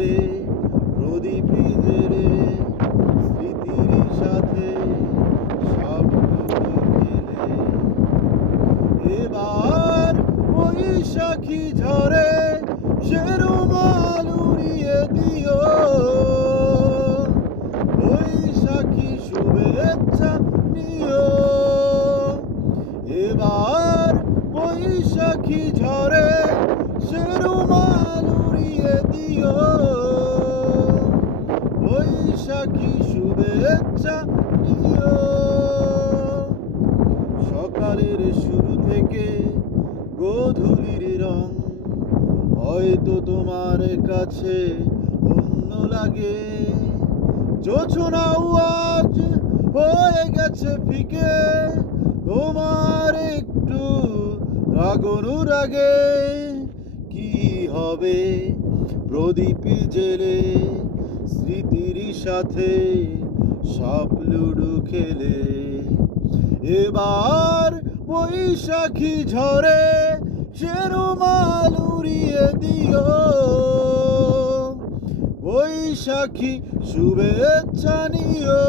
হবে প্রদীপ জেলে স্মৃতির সাথে সব খেলে। এবার বৈশাখী ঝরে সে রুমাল উড়িয়ে দিও, বৈশাখী শুভেচ্ছা নিও। এবার বৈশাখী ঝরে সে রুমাল উড়িয়ে দিও, বৈশাখী শুভেচ্ছা নিও। সকালের শুরু থেকে গোধূলির রং হয়তো তোমার কাছে অন্য লাগে। জোছনাও আজ হয়ে গেছে ফিকে, তোমার একটু রাগ অনুরাগে। কি হবে প্রদীপ জেলে স্মৃতির সাথে সব লুডু খেলে। এবার বৈশাখী ঝরে সে রুমাল উড়িয়ে দিও, বৈশাখী শুভেচ্ছা নিও।